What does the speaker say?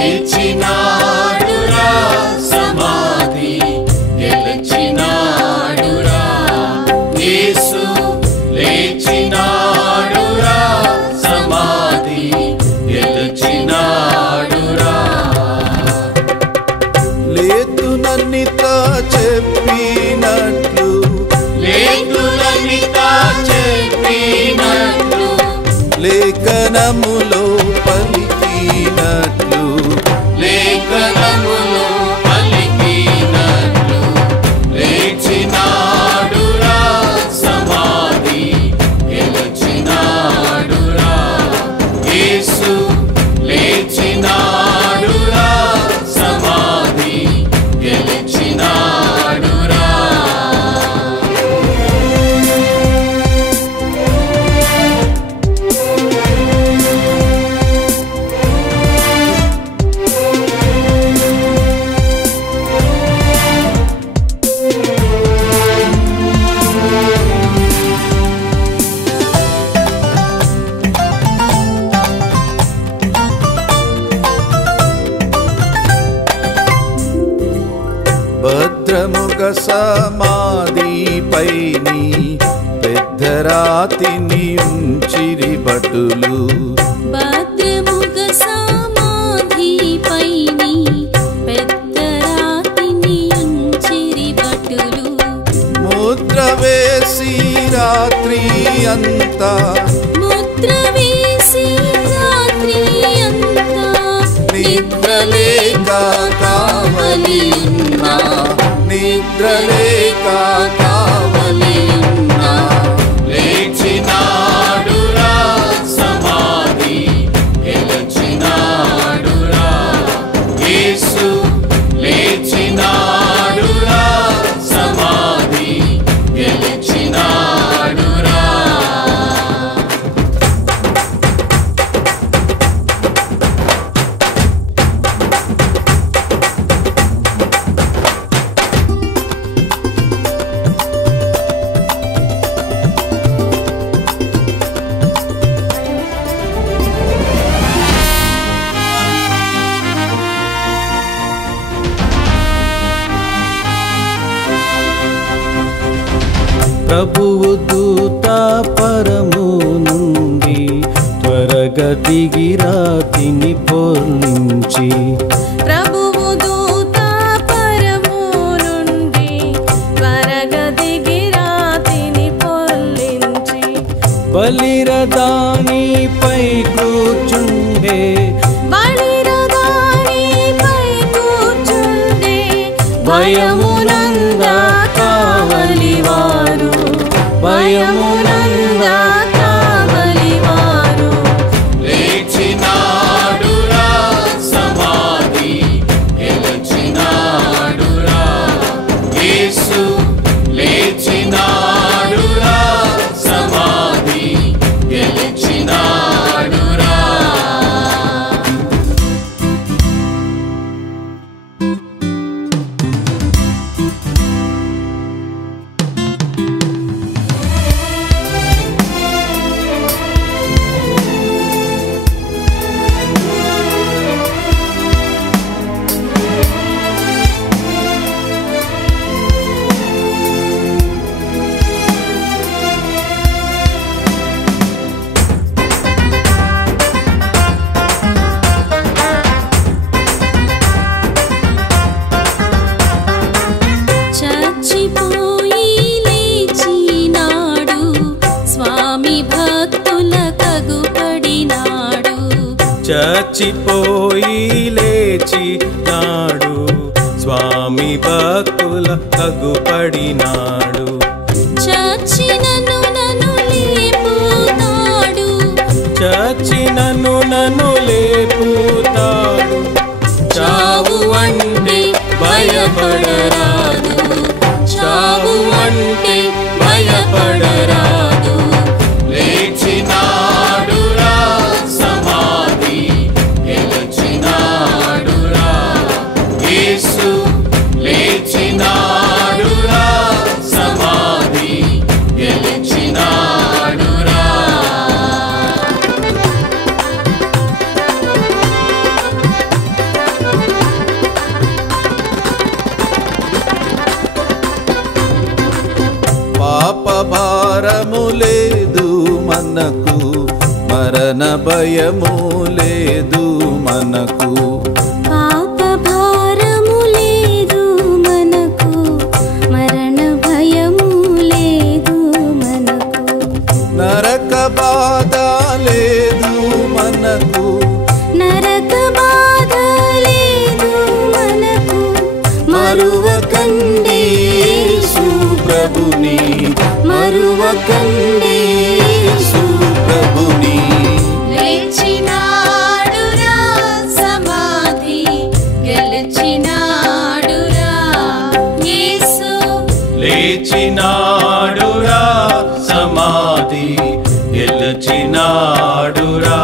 లేచినాడురా సమాధి గెలిచినాడురా యేసు లేచినాడురా సమాధి గెలిచినాడురా లేతునన్నిత చెప్పినట్లు లేతునన్నిత చెప్పినట్లు లేఖనములో పలికినట్లు లేఖనములో పలికినట్లు లేచినాడురా సమాధి గెలిచినాడురా యేసు లేచినాడురా సమాధి గెలిచినాడురా భద్రముగ సమాధిపైని పెద్ద రాతిని ఉంచిరి భటులు భద్రముగ సమాధిపైని పెద్ద రాతిని ఉంచిరి భటులు ముద్ర వేసి రాత్రి అంతా ముద్ర వేసి రాత్రి అంతా నిద్రలేక కావలి ఉన్నా నిద్రలేక కావలి ఉన్నా లేచినాడురా సమాధి గెలిచినాడురా యేసు లేచినాడురా సమాధి గెలిచినాడురా ప్రభువు దూత పరము నుండి త్వరగా దిగి రాతిని పొర్లించి ప్రభువు దూత పరము నుండి త్వరగా దిగి రాతిని పొర్లించి బలిరదానిపై కూర్చుండే బలిరదానిపై కూర్చుండే భయమునందా కావలివారు భయమునందా కావలివారు లేచినాడురా సమాధి గెలిచినాడురా యేసు లేచినాడురా సమాధి గెలిచినాడురా చచ్చిపోయి లేచినాడు స్వామి భక్తుల కగుపడినాడు చచ్చిపోయి లేచినాడు స్వామి భక్తుల కగుపడినాడు చచ్చినను నన్ను లేపుతాడు చచ్చినను నన్ను లేపుతాడు చావు అంటే భయపడరాదు చావు అంటే భయపడరాదు లేచినాడురా సమాధి గెలిచినాడురా యేసు లేచినాడురా సమాధి గెలిచినాడురా మనకు, మరణ భయము లేదు మనకు. పాప భారము లేదు మనకు, మరణ భయము లేదు మనకు. నరక బాధ లేదు మనకు, నరక బాధ లేదు మనకు. మరువకండి యేసు ప్రభుని, మరువకండి యేసు ప్రభుని. లేచినాడురా సమాధి గెలిచినాడురా యేసు. లేచినాడురా సమాధి గెలిచినాడురా